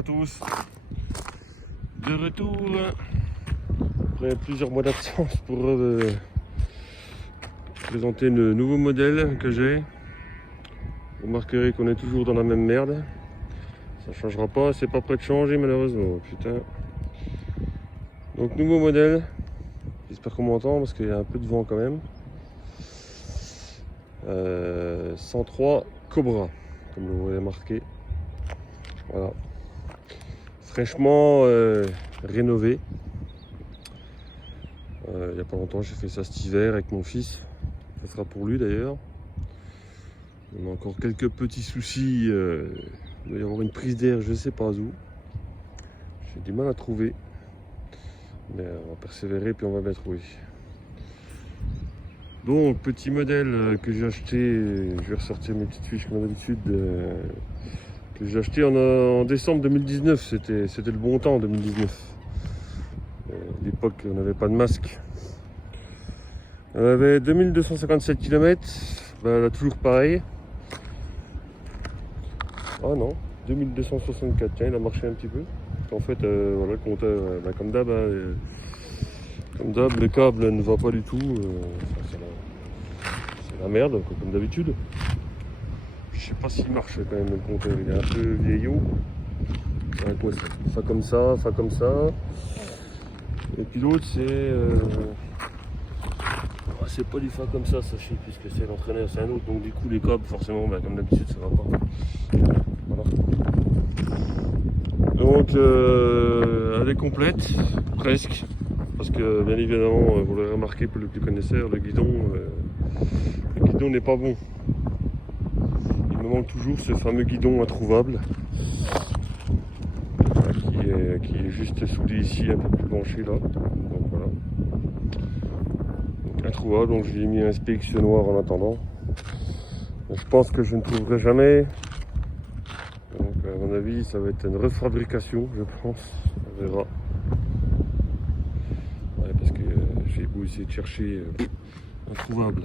à tous. De retour après plusieurs mois d'absence pour présenter le nouveau modèle que j'ai. Vous remarquerez qu'on est toujours dans la même merde. Ça changera pas, c'est pas prêt de changer malheureusement. Putain. Donc nouveau modèle. J'espère qu'on m'entend parce qu'il y a un peu de vent quand même. 103 Cobra, comme vous voyez marqué. Voilà. Fraîchement rénové. Il n'y a pas longtemps, j'ai fait ça cet hiver avec mon fils. Ça sera pour lui d'ailleurs. On a encore quelques petits soucis. Il doit y avoir une prise d'air, je ne sais pas où. J'ai du mal à trouver. Mais on va persévérer puis on va bien trouver. Donc, petit modèle que j'ai acheté. Je vais ressortir mes petites fiches comme d'habitude. Que j'ai acheté en décembre 2019. C'était le bon temps en 2019. À l'époque, on n'avait pas de masque. On avait 2257 km. Ben, elle a toujours pareil. Ah non, 2264. Tiens, il a marché un petit peu. En fait, voilà, le compteur, ben, comme d'hab, le câble ne va pas du tout. C'est la merde, quoi, comme d'habitude. Je sais pas s'il marche quand même le compteur. Il est un peu vieillot. Ouais, quoi, ça comme ça, ça comme ça. Et puis l'autre, c'est pas du fa comme ça, sachez, puisque c'est l'entraîneur, c'est un autre. Donc du coup, les câbles, forcément, bah, comme d'habitude, ça va pas. Voilà. Donc, elle est complète, presque. Parce que, bien évidemment, vous l'aurez remarqué pour le plus connaisseur, le guidon n'est pas bon. Il me manque toujours ce fameux guidon introuvable. Qui est juste soudé ici, un peu plus penché là. Donc voilà. Introuvable, donc je lui ai mis un SPX noir en attendant. Je pense que je ne trouverai jamais. Donc à mon avis, ça va être une refabrication, je pense. On verra. Ouais, parce que j'ai beau essayer de chercher introuvable.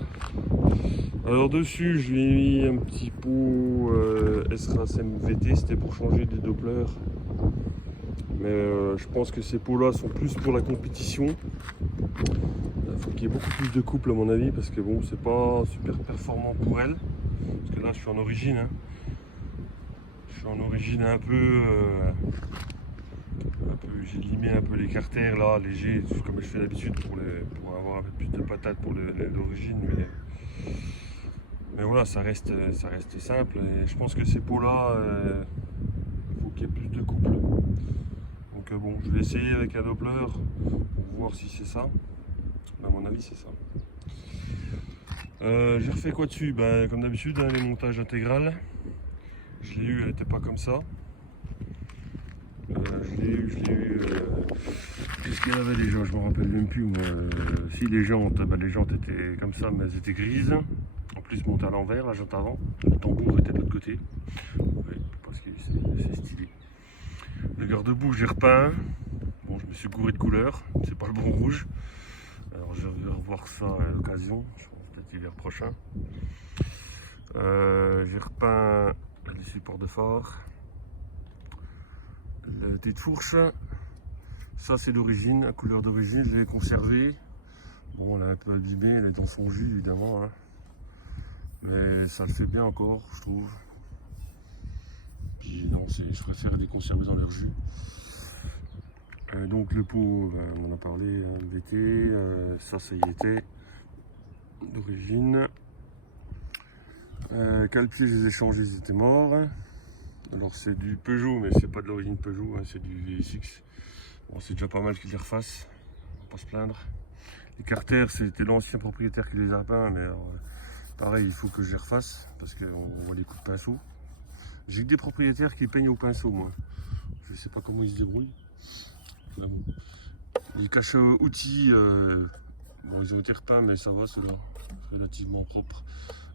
Alors dessus, je lui ai mis un petit pot S-Race MVT, c'était pour changer des Doppler. Mais je pense que ces pots-là sont plus pour la compétition. Il faut qu'il y ait beaucoup plus de couple à mon avis, parce que bon, c'est pas super performant pour elle. Parce que là, je suis en origine. Hein. Je suis en origine un peu j'ai limé un peu les carters là, léger, comme je fais d'habitude pour avoir un peu plus de patates pour l'origine. Mais voilà, ça reste simple. Et je pense que ces pots-là, il faut qu'il y ait plus de couple. Donc bon, je vais essayer avec un Doppler pour voir si c'est ça. À mon avis, c'est ça. J'ai refait quoi dessus? Ben, comme d'habitude, hein, les montages intégral. Je l'ai eu, elle n'était pas comme ça. Je l'ai eu. Qu'est-ce qu'il y avait déjà? Je me rappelle même plus. Moi. Si les jantes, ben, les jantes étaient comme ça, mais elles étaient grises. En plus, montées à l'envers, la jante avant. Le tambour était de l'autre côté. Oui, parce que c'est stylé. Le garde-boue, j'ai repeint. Bon, je me suis gouré de couleur. C'est pas le bon rouge. Alors, je vais revoir ça à l'occasion. Je pense peut-être l'hiver prochain. J'ai repeint les supports de phare. La tête fourche, ça c'est d'origine, la couleur d'origine, je l'ai conservée. Bon, elle est un peu abîmée, elle est dans son jus évidemment, hein. Mais ça le fait bien encore, je trouve. Puis non, je préfère les conserver dans leur jus. Donc le pot, ben, on en a parlé, hein, VT, ça y était, d'origine. Cale-pied, je les ai changés, ils étaient morts. Alors c'est du Peugeot, mais c'est pas de l'origine Peugeot, hein, c'est du VSX. Bon, c'est déjà pas mal qu'ils les refassent, on va pas se plaindre. Les carters, c'était l'ancien propriétaire qui les a peints, mais alors, pareil, il faut que je les refasse, parce qu'on voit les coups de pinceau. J'ai que des propriétaires qui peignent au pinceau, moi. Je sais pas comment ils se débrouillent. Bon. Les caches outils, bon, ils ont été repeints, mais ça va, ceux-là, relativement propre.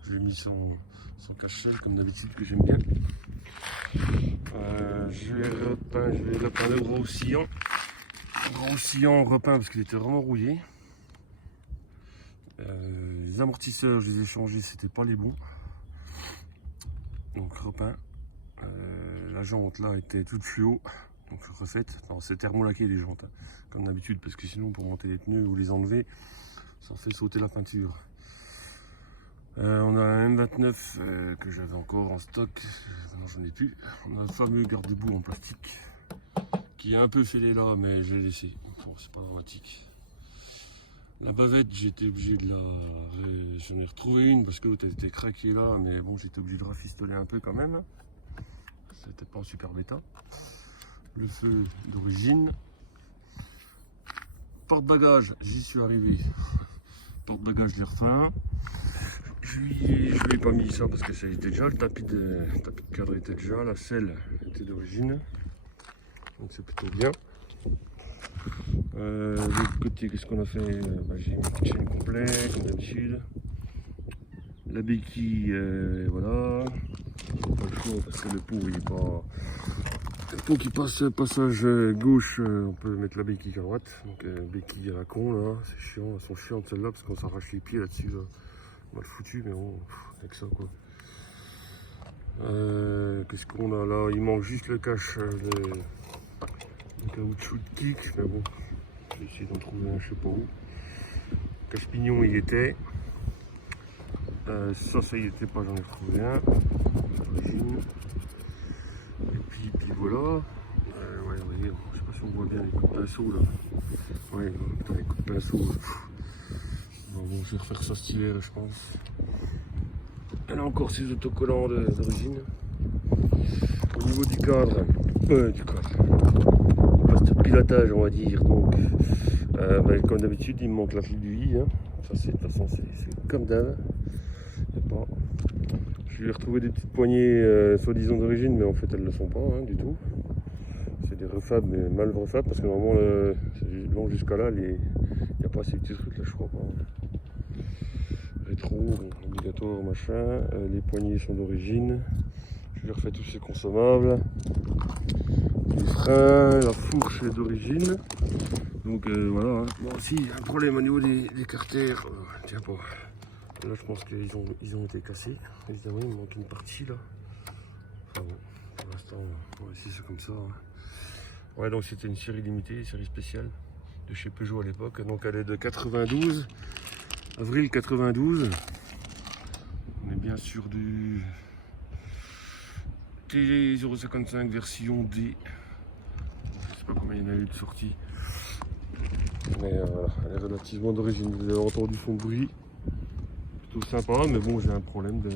Je lui ai mis son cache-sel, comme d'habitude, que j'aime bien. Je vais repeindre le gros sillon. Gros sillon repeint parce qu'il était vraiment rouillé. Les amortisseurs, je les ai changés, c'était pas les bons. Donc repeint. la jante là était toute fluo, donc refaite. Non, c'est thermolaqué les jantes, hein, comme d'habitude, parce que sinon pour monter les pneus ou les enlever, ça fait sauter la peinture. On a un M29 que j'avais encore en stock, maintenant j'en ai plus. On a le fameux garde-boue en plastique qui est un peu fêlé là, mais je l'ai laissé. Bon, c'est pas dramatique. La bavette, j'étais obligé de la... J'en ai retrouvé une parce que l'autre était craquée là, mais bon, j'étais obligé de rafistoler un peu quand même. C'était pas en super état. Le feu d'origine. Porte-bagages, j'y suis arrivé. Porte-bagages, je l'ai refait. Je lui ai pas mis ça parce que ça était déjà, le tapis de cadre était déjà, la selle était d'origine. Donc c'est plutôt bien. De l'autre côté, qu'est-ce qu'on a fait? J'ai mis le chaîne complet, comme d'habitude. La béquille, voilà. Pas le choix parce que le pot, il est pas. Le pot qui passe passage gauche, on peut mettre la béquille à droite. Donc béquille à la con là, c'est chiant, elles sont chiantes celles-là parce qu'on s'arrache les pieds là-dessus. Là. Mal foutu, mais bon, avec ça quoi. Qu'est-ce qu'on a là? Il manque juste le cache, le caoutchouc de kick, mais bon, j'ai essayé d'en trouver un, je sais pas où. Cache-pignon, il était. Ça y était pas, j'en ai retrouvé un d'origine. Et puis voilà. Ouais, vous voyez, je sais pas si on voit bien les coups de pinceau là. Ouais, putain, les coups de pinceau. Bon, je vais refaire ça cet hiver, je pense. Elle a encore ses autocollants d'origine. Au niveau du cadre, poste de pilotage, on va dire. Donc, comme d'habitude, il me manque la clé du i. Hein. Ça, de toute façon, c'est comme d'hab. Je lui ai retrouvé des petites poignées soi-disant d'origine, mais en fait, elles ne le sont pas hein, du tout. C'est des refabs, mais mal refabs, parce que normalement, c'est long jusqu'à là, il n'y a pas ces petits trucs là, je crois pas. Rétro, obligatoire, machin. Les poignées sont d'origine. Je lui refais tous ces consommables. Les freins, la fourche est d'origine. Donc voilà. Bon, si, il y a un problème au niveau des carters. Tiens pas. Là, je pense qu'ils ont été cassés. Évidemment, il me manque une partie là. Enfin bon, pour l'instant, ici c'est comme ça. Ouais, donc c'était une série limitée, série spéciale de chez Peugeot à l'époque. Donc elle est de 92, avril 92. On est bien sûr du T055 version D. Je sais pas combien il y en a eu de sortie. Mais elle est relativement d'origine. Vous avez entendu son bruit. Plutôt sympa, mais bon, j'ai un problème de.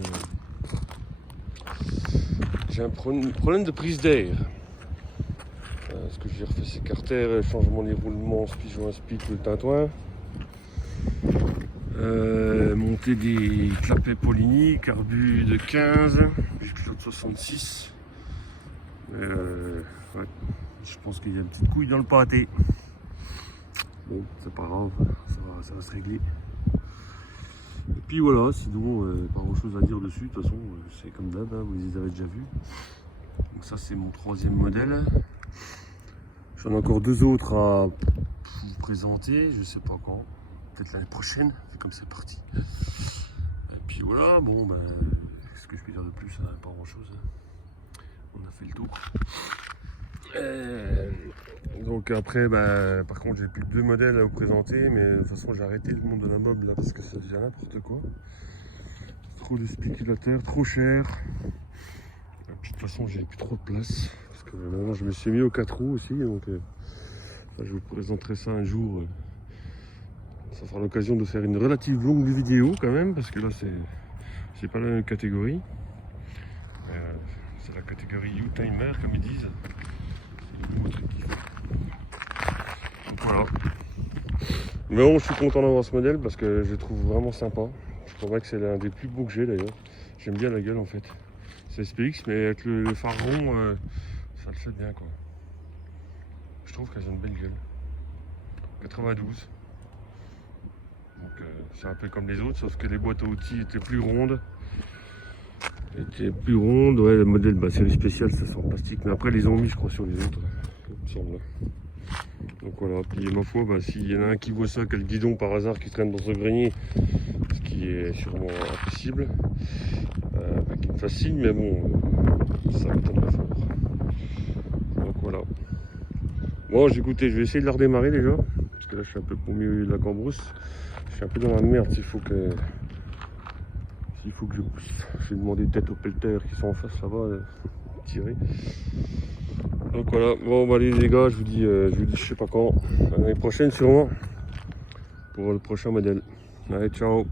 Problème de prise d'air. Ce que j'ai refait, c'est carter, changement des roulements, pigeon à speed, le tintouin. Monter des clapets Polini, carbu de 15, jusqu'à 66. Ouais, je pense qu'il y a une petite couille dans le pâté. Bon, c'est pas grave, ça va se régler. Et puis voilà, sinon, pas grand chose à dire dessus, de toute façon, c'est comme d'hab, hein, vous les avez déjà vus. Donc ça, c'est mon troisième modèle. J'en ai encore deux autres à vous présenter, je sais pas quand, peut-être l'année prochaine, vu comme c'est parti. Et puis voilà, bon, ben, qu'est-ce que je peux dire de plus, hein, pas grand chose. On a fait le tour. Donc après, bah, par contre, j'ai plus que deux modèles à vous présenter, mais de toute façon, j'ai arrêté le monde de la mob là parce que ça devient n'importe quoi. Trop de spéculateurs, trop cher. Et puis de toute façon, j'ai plus trop de place parce que maintenant, je me suis mis au 4 roues aussi, donc je vous présenterai ça un jour. Ça sera l'occasion de faire une relative longue vidéo quand même, parce que là, c'est pas la même catégorie. C'est la catégorie U-Timer, comme ils disent. Donc voilà. Mais bon, je suis content d'avoir ce modèle parce que je le trouve vraiment sympa. Je trouve que c'est l'un des plus beaux que j'ai d'ailleurs. J'aime bien la gueule en fait. C'est SPX, mais avec le phare rond, ça le fait bien quoi. Je trouve qu'elles ont une belle gueule. 92. Donc c'est un peu comme les autres, sauf que les boîtes à outils étaient plus rondes. Ouais, le modèle série spéciale, ça c'est en plastique, mais après ils les ont mis je crois sur les autres, il me semble. Donc voilà, puis ma foi, s'il y en a un qui voit ça, quel guidon par hasard qui traîne dans ce grenier, ce qui est sûrement impossible, qui me fascine, mais bon, ça m'étonnerait fort. voilà. Bon, écoutez, je vais essayer de la redémarrer déjà. Parce que là, je suis un peu au milieu de la cambrousse. Je suis un peu dans la merde s'il faut que je booste. J'ai demandé peut-être aux pelleteurs qui sont en face là-bas de tirer. Donc voilà, bon bah allez les gars, je vous dis je sais pas quand. L'année prochaine sûrement. Pour le prochain modèle. Allez, ciao.